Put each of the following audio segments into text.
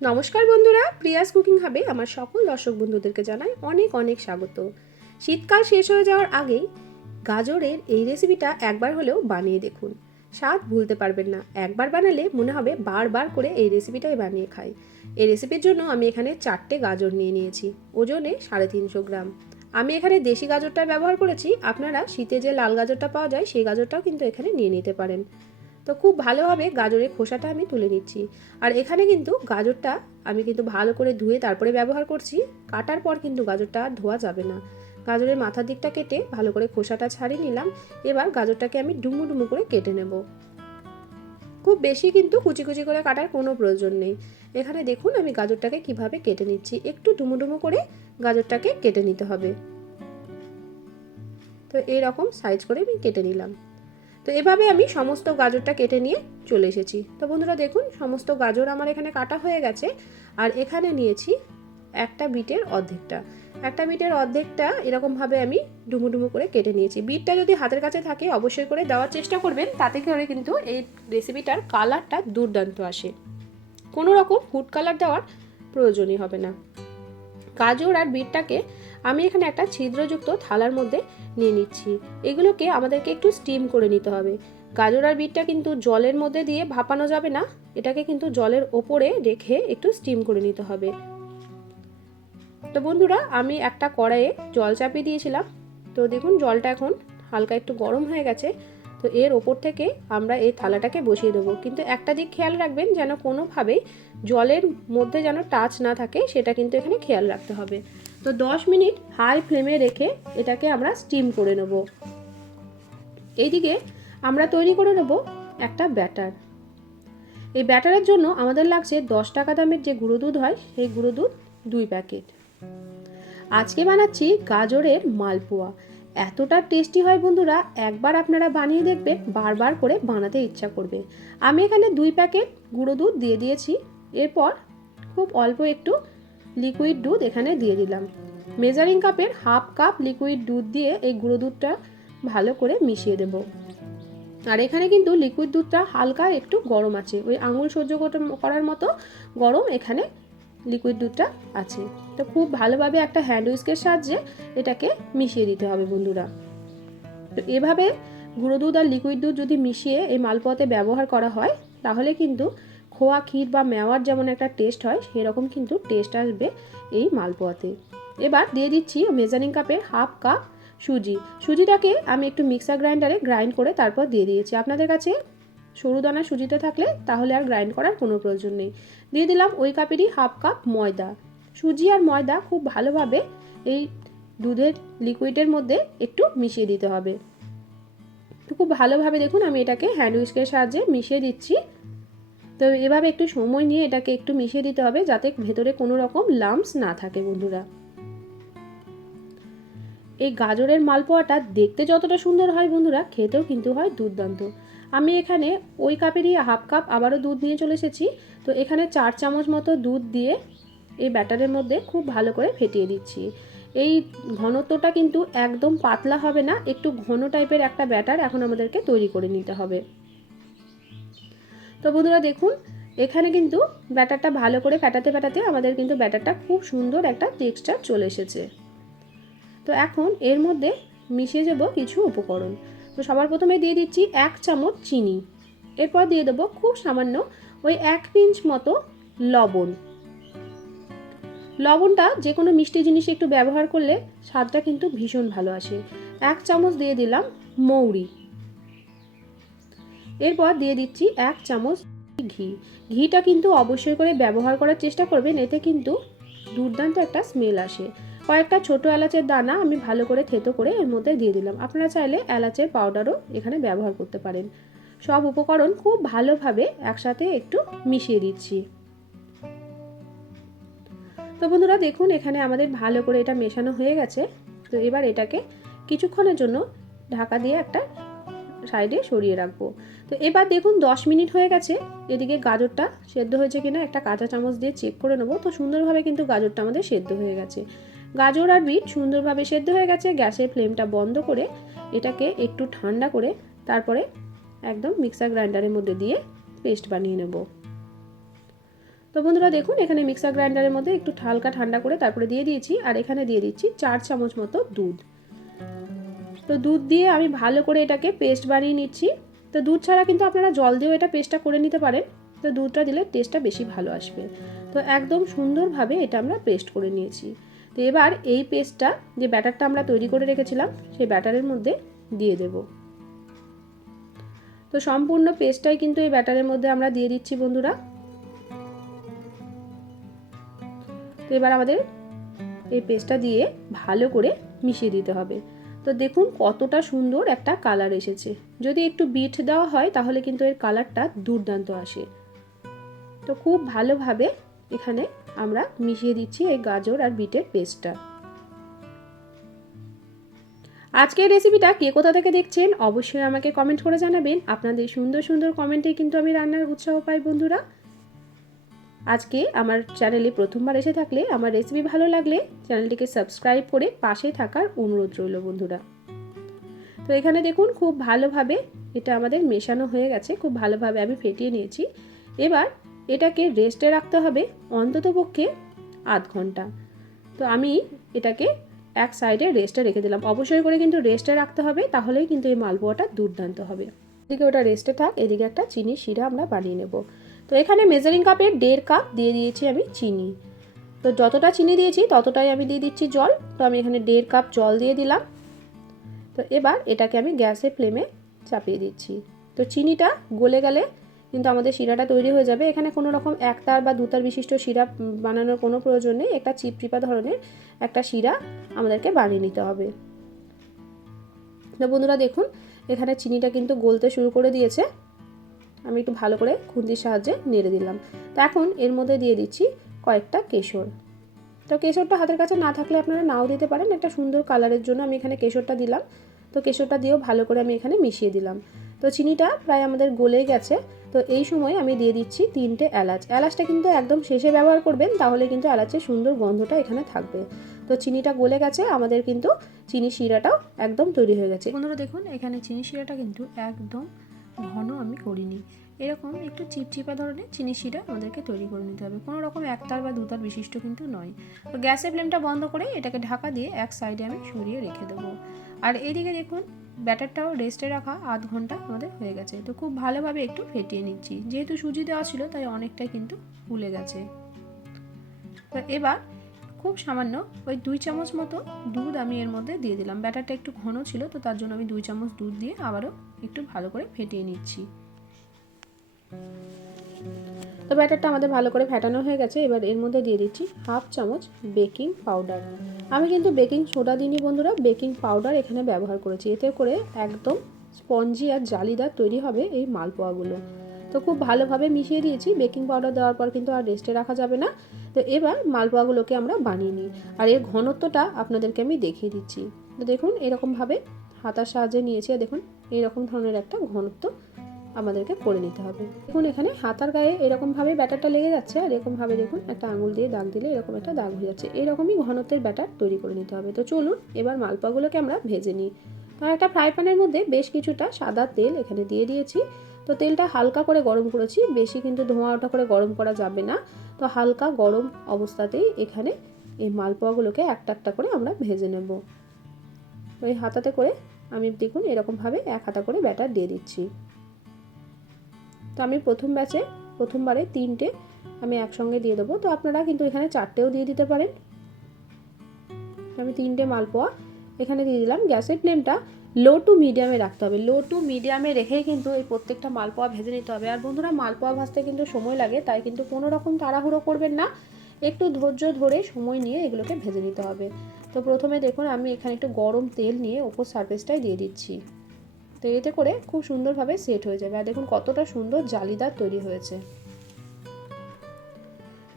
নমস্কার বন্ধুরা, Prius cooking হাবে আমার সকল দর্শক বন্ধুদেরকে জানাই অনেক অনেক স্বাগত। শীতকাল শেষ হয়ে যাওয়ার আগেই গাজরের এই রেসিপিটা একবার হলেও বানিয়ে দেখুন। স্বাদ ভুলতে পারবেন না। একবার বানালে মনে হবে বারবার করে এই রেসিপিটাই বানিয়ে খাই। এই রেসিপির জন্য আমি এখানে 4টে গাজর নিয়ে নিয়েছি, ওজনে 350 গ্রাম। আমি এখানে দেশি গাজরটা ব্যবহার করেছি, আপনারা শীতে যে লাল গাজরটা পাওয়া যায় সেই গাজরটাও কিন্তু এখানে নিয়ে নিতে পারেন। তো খুব ভালোভাবে গাজরের খোসাটা আমি তুলে নিচ্ছি। আর এখানে কিন্তু গাজরটা আমি কিন্তু ভালো করে ধুয়ে তারপরে ব্যবহার করছি। কাটার পর কিন্তু গাজরটা আর ধোয়া যাবে না। গাজরের মাথার দিকটা কেটে ভালো করে খোসাটা ছাড়িয়ে নিলাম। এবার গাজরটাকে আমি ডুমু ডুমু করে কেটে নেব। খুব বেশি কিন্তু কুচি কুচি করে কাটার কোনো প্রয়োজন নেই। এখানে দেখুন আমি গাজরটাকে কিভাবে কেটে নিচ্ছি। একটু ডুমু ডুমু করে গাজরটাকে কেটে নিতে হবে। তো এইরকম সাইজ করে আমি কেটে নিলাম। তো এভাবে আমি সমস্ত গাজরটা কেটে নিয়ে চলে এসেছি। তো বন্ধুরা দেখুন সমস্ত গাজর আমার এখানে কাটা হয়ে গেছে। আর এখানে নিয়েছি একটা বিটের অর্ধেকটা এরকমভাবে আমি ডুমু ডুমু করে কেটে নিয়েছি। বিটটা যদি হাতের কাছে থাকে অবশ্যই করে দেওয়ার চেষ্টা করবেন, তাতে করে কিন্তু এই রেসিপিটার কালারটা দুর্দান্ত আসে। কোনো রকম ফুড কালার দেওয়ার প্রয়োজনই হবে না। গাজর আর বিটটাকে আমি এখানে একটা ছিদ্রযুক্ত থালার মধ্যে নিয়ে নিচ্ছি। এগুলোকে আমাদেরকে একটু স্টিম করে নিতে হবে। গাজর আর বিটটা কিন্তু জলের মধ্যে দিয়ে ভাপানো যাবে না, এটাকে কিন্তু জলের ওপরে রেখে একটু স্টিম করে নিতে হবে। তো বন্ধুরা আমি একটা কড়াইয়ে জল চাপিয়ে দিয়েছিলাম। তো দেখুন জলটা এখন হালকা একটু গরম হয়ে গেছে। তো এর ওপর থেকে আমরা এই থালাটাকে বসিয়ে দেবো, কিন্তু একটা দিক খেয়াল রাখবেন যেন কোনোভাবেই জলের মধ্যে যেন টাচ না থাকে, সেটা কিন্তু এখানে খেয়াল রাখতে হবে। তো 10 মিনিট হাই ফ্লেমে রেখে এটাকে আমরা স্টিম করে নেব। এইদিকে আমরা তৈরি করে নেব একটা ব্যাটার। এই ব্যাটারের জন্য আমাদের লাগছে 10 টাকা দামের যে গুঁড়ো দুধ হয় সেই গুঁড়ো দুধ 2 প্যাকেট। আজকে বানাচ্ছি গাজরের মালপোয়া। এতটা টেস্টি হয় বন্ধুরা, একবার আপনারা বানিয়ে দেখবেন বারবার করে বানাতে ইচ্ছা করবে। আমি এখানে 2 প্যাকেট গুঁড়ো দুধ দিয়ে দিয়েছি। এরপর খুব অল্প একটু লিকুইড দুধ এখানে দিয়ে দিলাম। মেজারিং কাপের হাফ কাপ লিকুইড দুধ দিয়ে এই গুঁড়ো দুধটা ভালো করে মিশিয়ে দেব। আর এখানে কিন্তু লিকুইড দুধটা হালকা একটু গরম আছে, ওই আঙুল সহ্য করার মতো গরম এখানে লিকুইড দুধটা আছে। তো খুব ভালোভাবে একটা হ্যান্ড উইস্কের সাহায্যে এটাকে মিশিয়ে দিতে হবে বন্ধুরা। তো এভাবে গুঁড়ো দুধ আর লিকুইড দুধ যদি মিশিয়ে এই মালপোয়াতে ব্যবহার করা হয় তাহলে কিন্তু খোয়া ক্ষীর বা মেওয়ার যেমন একটা টেস্ট হয় সেরকম কিন্তু টেস্ট আসবে এই মালপোয়াতে। এবার দিয়ে দিচ্ছি মেজারিং কাপের হাফ কাপ সুজিটাকে আমি একটু মিক্সার গ্রাইন্ডারে গ্রাইন্ড করে তারপর দিয়ে দিয়েছি। আপনাদের কাছে সরু দানা সুজিতে থাকলে তাহলে আর গ্রাইন্ড করার কোনো প্রয়োজন নেই। দিয়ে দিলাম ওই কাপেরই হাফ কাপ ময়দা। সুজি আর ময়দা খুব ভালোভাবে এই দুধের লিকুইডের মধ্যে একটু মিশিয়ে দিতে হবে। তো খুব ভালোভাবে দেখুন আমি এটাকে হ্যান্ড উইস্কের সাহায্যে মিশিয়ে দিচ্ছি। তো এভাবে একটু সময় নিয়ে এটাকে একটু মিশিয়ে দিতে হবে যাতে ভেতরে কোনো রকম লাম্পস না থাকে বন্ধুরা। এই গাজরের মালপোয়াটা দেখতে যতটা সুন্দর হয় বন্ধুরা, খেতেও কিন্তু হয় দুর্দান্ত। আমি এখানে ওই কাপেরই হাফ কাপ আবারও দুধ নিয়ে চলে এসেছি। তো এখানে 4 চামচ মতো দুধ দিয়ে এই ব্যাটারের মধ্যে খুব ভালো করে ফেটিয়ে দিচ্ছি। এই ঘনত্বটা কিন্তু একদম পাতলা হবে না, একটু ঘন টাইপের একটা ব্যাটার এখন আমাদেরকে তৈরি করে নিতে হবে। তো বন্ধুরা দেখুন এখানে কিন্তু ব্যাটারটা ভালো করে ফেটাতে আমাদের কিন্তু ব্যাটারটা খুব সুন্দর একটা টেক্সচার চলে এসেছে। তো এখন এর মধ্যে মিশিয়ে দেবো কিছু উপকরণ। তো সবার প্রথমে দিয়ে দিচ্ছি 1 চামচ চিনি। এরপর দিয়ে দেবো খুব সামান্য ওই 1 পিঞ্চ মতো লবণ। লবণটা যে কোনো মিষ্টি জিনিসে একটু ব্যবহার করলে স্বাদটা কিন্তু ভীষণ ভালো আসে। 1 চামচ দিয়ে দিলাম মৌরি। এরপর দিয়ে দিচ্ছি 1 চামচ ঘিটা কিন্তু অবশ্যই করে ব্যবহার করার চেষ্টা করবেন, এতে কিন্তু দুর্দান্ত একটা স্মেল আসে। কয়েকটা ছোট এলাচের দানা আমি ভালো করে থেতো করে এর মধ্যে দিয়ে দিলাম। আপনারা চাইলে এলাচের পাউডারও এখানে ব্যবহার করতে পারেন। সব উপকরণ খুব ভালোভাবে একসাথে একটু মিশিয়ে দিচ্ছি। তো বন্ধুরা দেখুন এখানে আমাদের ভালো করে এটা মেশানো হয়ে গেছে। তো এবার এটাকে কিছুক্ষণের জন্য ঢাকা দিয়ে একটা সাইডে সরিয়ে রাখবো। তো এবার দেখুন 10 মিনিট হয়ে গেছে। এদিকে গাজরটা সেদ্ধ হয়েছে কিনা একটা কাঁচা চামচ দিয়ে চেক করে নেবো। তো সুন্দরভাবে কিন্তু গাজরটা আমাদের সেদ্ধ হয়ে গেছে। গাজর আর বিট সুন্দরভাবে সেদ্ধ হয়ে গেছে। গ্যাসের ফ্লেমটা বন্ধ করে এটাকে একটু ঠান্ডা করে তারপরে একদম মিক্সার গ্রাইন্ডারের মধ্যে দিয়ে পেস্ট বানিয়ে নেব। তো বন্ধুরা দেখুন এখানে মিক্সার গ্রাইন্ডারের মধ্যে একটু হালকা ঠান্ডা করে তারপরে দিয়ে দিয়েছি, আর এখানে দিয়ে দিচ্ছি 4 চামচ মতো দুধ। তো দুধ দিয়ে আমি ভালো করে এটাকে পেস্ট বানিয়ে নিচ্ছি। তো দুধ ছাড়া কিন্তু আপনারা জল দিয়েও এটা পেস্টটা করে নিতে পারেন, তো দুধটা দিলে টেস্টটা বেশি ভালো আসবে। তো একদম সুন্দরভাবে এটা আমরা পেস্ট করে নিয়েছি। তো এবার এই পেস্টটা, যে ব্যাটারটা আমরা তৈরি করে রেখেছিলাম, সেই ব্যাটারের মধ্যে দিয়ে দেব। তো সম্পূর্ণ পেস্টটাই কিন্তু এই ব্যাটারের মধ্যে আমরা দিয়ে দিচ্ছি বন্ধুরা। তো এবার আমাদের এই পেস্টটা দিয়ে ভালো করে মিশিয়ে দিতে হবে। তো দেখুন কতটা সুন্দর একটা কালার এসেছে। যদি একটু বিট দেওয়া হয় তাহলে কিন্তু এর কালারটা দুর্দান্ত আসে। তো খুব ভালোভাবে এখানে আমরা মিশিয়ে দিচ্ছি এই গাজর আর বিটের পেস্টটা। আজকের রেসিপিটা কে কোথা থেকে দেখছেন অবশ্যই আমাকে কমেন্ট করে জানাবেন। আপনাদের সুন্দর সুন্দর কমেন্টে কিন্তু আমি রান্নার উৎসাহ পাই বন্ধুরা। আজকে আমার চ্যানেলে প্রথমবার এসে থাকলে, আমার রেসিপি ভালো লাগলে চ্যানেলটিকে সাবস্ক্রাইব করে পাশে থাকার অনুরোধ রইল বন্ধুরা। তো এখানে দেখুন খুব ভালোভাবে এটা আমাদের মেশানো হয়ে গেছে, খুব ভালোভাবে আমি ফেটিয়ে নিয়েছি। এবার এটাকে রেস্টে রাখতে হবে অন্ততপক্ষে আধ ঘন্টা। তো আমি এটাকে এক সাইডে রেস্টে রেখে দিলাম। অবশ্যই করে কিন্তু রেস্টে রাখতে হবে, তাহলেই কিন্তু এই মালপোয়াটা দুর্দান্ত হবে। এদিকে ওটা রেস্টে থাক, এদিকে একটা চিনির শিরা আমরা বানিয়ে নেব। তো এখানে মেজারিং কাপের 1.5 কাপ দিয়ে দিয়েছি আমি চিনি। তো যতটা চিনি দিয়েছি ততটাই আমি দিয়ে দিচ্ছি জল। তো আমি এখানে 1.5 কাপ জল দিয়ে দিলাম। তো এবার এটাকে আমি গ্যাসের ফ্লেমে চাপিয়ে দিচ্ছি। তো চিনিটা গলে গেলে কিন্তু আমাদের শিরাটা তৈরি হয়ে যাবে। এখানে কোনো রকম একতার বা দুতার বিশিষ্ট শিরা বানানোর কোনো প্রয়োজন নেই। একটা চিপচিপা ধরনের একটা শিরা আমাদেরকে বানিয়ে নিতে হবে। তো বন্ধুরা দেখুন এখানে চিনিটা কিন্তু গলতে শুরু করে দিয়েছে। আমি একটু ভালো করে খুন্তির সাহায্যে নেড়ে দিলাম। তো এখন এর মধ্যে দিয়ে দিচ্ছি কয়েকটা কেশর। তো কেশরটা হাতের কাছে না থাকলে আপনারা নাও দিতে পারেন, একটা সুন্দর কালারের জন্য আমি এখানে কেশরটা দিলাম। তো কেশরটা দিয়েও ভালো করে আমি এখানে মিশিয়ে দিলাম। তো চিনিটা প্রায় আমাদের গলে গেছে। তো এই সময় আমি দিয়ে দিচ্ছি 3টে এলাচ। এলাচটা কিন্তু একদম শেষে ব্যবহার করবেন, তাহলে কিন্তু এলাচের সুন্দর গন্ধটা এখানে থাকবে। তো চিনিটা গলে গেছে, আমাদের কিন্তু চিনি শিরাটাও একদম তৈরি হয়ে গেছে। বন্ধুরা দেখুন এখানে চিনি শিরাটা কিন্তু একদম ঘন আমি করিনি, এরকম একটু চিপচিপা ধরনের চিনি শিরা আমাদেরকে তৈরি করে নিতে হবে। কোনো রকম একতার বা দুতার বিশিষ্ট কিন্তু নয়। তো গ্যাসের ফ্লেমটা বন্ধ করে এটাকে ঢাকা দিয়ে এক সাইডে আমি সরিয়ে রেখে দেবো। আর এইদিকে দেখুন ব্যাটারটাও রেস্টে রাখা আধ ঘন্টা আমাদের হয়ে গেছে। তো খুব ভালোভাবে একটু ফেটিয়ে নিচ্ছি, যেহেতু সুজি দেওয়া ছিল তাই অনেকটাই কিন্তু ফুলে গেছে। তো এবার খুব সামান্য ওই 2 চামচ মতো দুধ আমি এর মধ্যে দিয়ে দিলাম। ব্যাটারটা একটু ঘন ছিল, তো তার জন্য আমি 2 চামচ দুধ দিয়ে আবারও একটু ভালো করে ফেটিয়ে নিচ্ছি। তো ব্যাটারটা আমাদের ভালো করে ফেটানো হয়ে গেছে। এবার এর মধ্যে দিয়ে দিচ্ছি হাফ চামচ বেকিং পাউডার। আমি কিন্তু বেকিং সোডা দিইনি বন্ধুরা, বেকিং পাউডার এখানে ব্যবহার করেছি। এতে করে একদম স্পঞ্জি আর জালিদার তৈরি হবে এই মালপোয়াগুলো। তো খুব ভালোভাবে মিশিয়ে দিয়েছি। বেকিং পাউডার দেওয়ার পর কিন্তু আর রেস্টে রাখা যাবে না। তো এবার মালপোয়াগুলোকে আমরা বানিয়ে নিই, আর এর ঘনত্বটা আপনাদেরকে আমি দেখিয়ে দিচ্ছি। তো দেখুন এরকমভাবে হাতার সাহায্যে নিয়েছি, আর দেখুন এইরকম ধরনের একটা ঘনত্ব আমাদেরকে করে নিতে হবে। দেখুন এখানে হাতার গায়ে এরকমভাবে ব্যাটারটা লেগে যাচ্ছে, আর এরকমভাবে দেখুন একটা আঙুল দিয়ে দাগ দিলে এরকম একটা দাগ হয়ে যাচ্ছে। এরকমই ঘনত্বের ব্যাটার তৈরি করে নিতে হবে। তো চলুন এবার মালপোয়াগুলোকে আমরা ভেজে নিই। তো একটা ফ্রাই প্যানের মধ্যে বেশ কিছুটা সাদা তেল এখানে দিয়ে দিয়েছি। তো তেলটা হালকা করে গরম করেছি, বেশি কিন্তু ধোঁয়া ওঠা করে গরম করা যাবে না। তো হালকা গরম অবস্থাতেই এখানে এই মালপোয়াগুলোকে একটা একটা করে আমরা ভেজে নেব। তো এই হাতাতে করে আমি দেখুন এরকমভাবে এক হাতা করে ব্যাটার দিয়ে দিচ্ছি। তো আমি প্রথমবারে 3টে আমি একসঙ্গে দিয়ে দেবো। তো আপনারা কিন্তু এখানে 4টেও দিয়ে দিতে পারেন। আমি 3টে মালপোয়া এখানে দিয়ে দিলাম। গ্যাসের ফ্লেমটা লো টু মিডিয়ামে রাখতে হবে। লো টু মিডিয়ামে রেখেই কিন্তু এই প্রত্যেকটা মালপোয়া ভেজে নিতে হবে। আর বন্ধুরা মালপোয়া ভাজতে কিন্তু সময় লাগে, তাই কিন্তু কোনো রকম তাড়াহুড়ো করবেন না, একটু ধৈর্য ধরে সময় নিয়ে এগুলোকে ভেজে নিতে হবে। তো প্রথমে দেখুন আমি এখানে একটু গরম তেল নিয়ে ওপর সারফেসটাই দিয়ে দিচ্ছি। তো এতে করে খুব সুন্দরভাবে সেট হয়ে যাবে। আর দেখুন কতটা সুন্দর জালিদার তৈরি হয়েছে।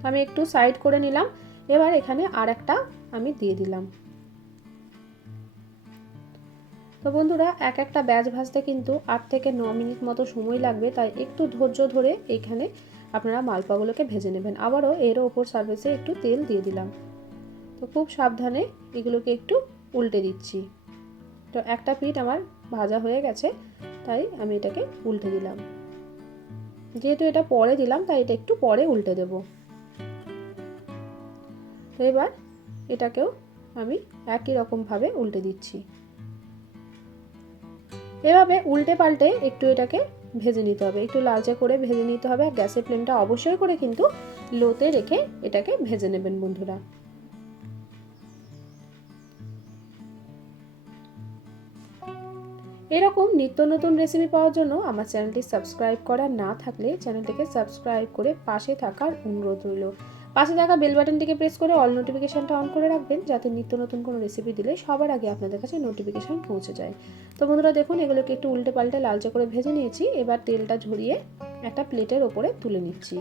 আমি একটু সাইড করে নিলাম। এবার এখানে আর একটা আমি দিয়ে দিলাম। তো বন্ধুরা এক একটা ব্যাচ ভাজতে কিন্তু 8 থেকে 9 মিনিট মতো সময় লাগবে, তাই একটু ধৈর্য ধরে এইখানে আপনারা মালপোয়াগুলোকে ভেজে নেবেন। আবারও এর ওপর সারফেসে একটু তেল দিয়ে দিলাম। তো খুব সাবধানে এগুলোকে একটু উল্টে দিচ্ছি। তো একটা পিঠ আমার ভাজা হয়ে গেছে, তাই আমি এটাকে উল্টে দিলাম। যেহেতু এটা পরে দিলাম তাই এটা একটু পরে উল্টে দেব। তো এবার এটাকেও আমি একই রকমভাবে উল্টে দিচ্ছি। এভাবে উল্টে পাল্টে একটু এটাকে ভেজে নিতে হবে, একটু লালচে করে ভেজে নিতে হবে। আর গ্যাসের ফ্লেমটা অবশ্যই করে কিন্তু লোতে রেখে এটাকে ভেজে নেবেন বন্ধুরা। এরকম নিত্য নতুন রেসিপি পাওয়ার জন্য আমার চ্যানেলটি সাবস্ক্রাইব করা না থাকলে চ্যানেলটিকে সাবস্ক্রাইব করে পাশে থাকার অনুরোধ রইল। পাশে থাকা বেল বাটনটিকে প্রেস করে অল নোটিফিকেশনটা অন করে রাখবেন, যাতে নিত্য নতুন কোনো রেসিপি দিলে সবার আগে আপনাদের কাছে নোটিফিকেশন পৌঁছে যায়। তো বন্ধুরা দেখুন, এগুলোকে একটু উল্টে পাল্টে লালচে করে ভেজে নিয়েছি। এবার তেলটা ঝরিয়ে একটা প্লেটের ওপরে তুলে নিচ্ছি।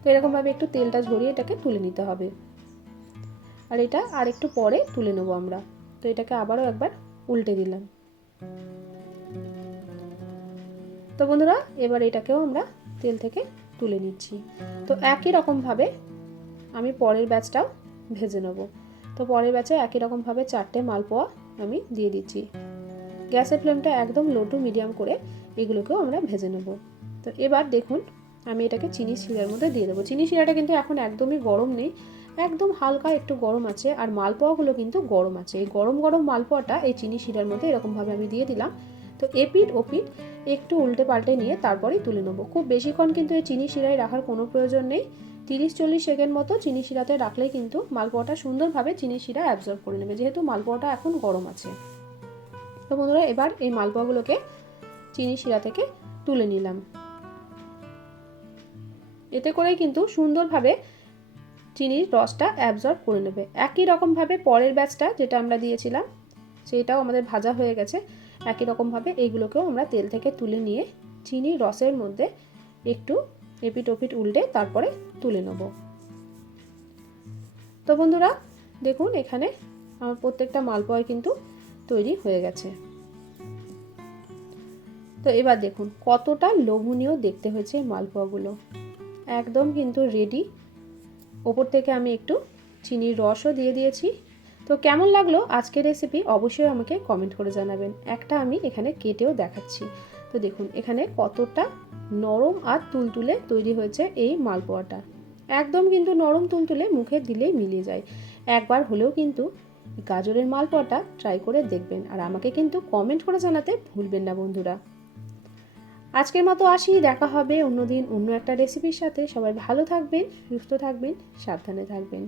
তো এরকমভাবে একটু তেলটা ঝরিয়ে এটাকে তুলে নিতে হবে। আর এটা আর একটু পরে তুলে নেবো আমরা। তো এটাকে আবারও একবার উল্টে দিলাম। তো বন্ধুরা এবার এটাকেও আমরা তেল থেকে তুলে নিচ্ছি। তো একই রকমভাবে আমি পরের ব্যাচটাও ভেজে নেব। তো পরের ব্যাচে একই রকমভাবে 4টে মালপোয়া আমি দিয়ে দিচ্ছি। গ্যাসের ফ্লেমটা একদম লো টু মিডিয়াম করে এগুলোকেও আমরা ভেজে নেব। তো এবার দেখুন, আমি এটাকে চিনি শিরার মধ্যে দিয়ে দেবো। চিনি শিরাটা কিন্তু এখন একদমই গরম নেই, একদম হালকা একটু গরম আছে। আর মালপোয়াগুলো কিন্তু গরম আছে। এই গরম গরম মালপোয়াটা এই চিনি শিরার মধ্যে এরকমভাবে আমি দিয়ে দিলাম। তো এপিঠ ওপিঠ একটু উল্টে পাল্টে নিয়ে তারপরেই তুলে নেবো। খুব বেশিক্ষণ কিন্তু এই চিনি শিরায় রাখার কোনো প্রয়োজন নেই। 30-40 সেকেন্ড মতো চিনি শিরাতে রাখলেই কিন্তু মালপোয়াটা সুন্দরভাবে চিনি শিরা অ্যাবজর্ব করে নেবে, যেহেতু মালপোয়াটা এখন গরম আছে। তো বন্ধুরা এবার এই মালপোয়াগুলোকে চিনি শিরা থেকে তুলে নিলাম। এতে করেই কিন্তু সুন্দরভাবে চিনির রসটা অ্যাবজর্ব করে নেবে। একই রকমভাবে পরের ব্যাচটা যেটা আমরা দিয়েছিলাম সেটাও আমাদের ভাজা হয়ে গেছে। একই রকমভাবে এইগুলোকেও আমরা তেল থেকে তুলে নিয়ে চিনির রসের মধ্যে একটু এপিট ওপিট উল্টে তারপরে তুলে নেব। তো বন্ধুরা দেখুন, এখানে আমার প্রত্যেকটা মালপোয়া কিন্তু তৈরি হয়ে গেছে। তো এবার দেখুন কতটা লোভনীয় দেখতে হয়েছে মালপোয়াগুলো, একদম কিন্তু রেডি। ওপর থেকে আমি একটু চিনির রসও দিয়ে দিয়েছি। তো কেমন লাগলো আজকের রেসিপি অবশ্যই আমাকে কমেন্ট করে জানাবেন। একটা আমি এখানে কেটেও দেখাচ্ছি। তো দেখুন এখানে কতটা নরম আর তুলতুলে তৈরি হয়েছে এই মালপোয়াটা, একদম কিন্তু নরম তুলতুলে, মুখে দিলেই মিলিয়ে যায়। একবার হলেও কিন্তু গাজরের মালপোয়াটা ট্রাই করে দেখবেন, আর আমাকে কিন্তু কমেন্ট করে জানাতে ভুলবেন না বন্ধুরা। আজকের মতো আসি, দেখা হবে অন্যদিন অন্য একটা রেসিপির সাথে। সবাই ভালো থাকবেন, সুস্থ থাকবেন, সাবধানে থাকবেন।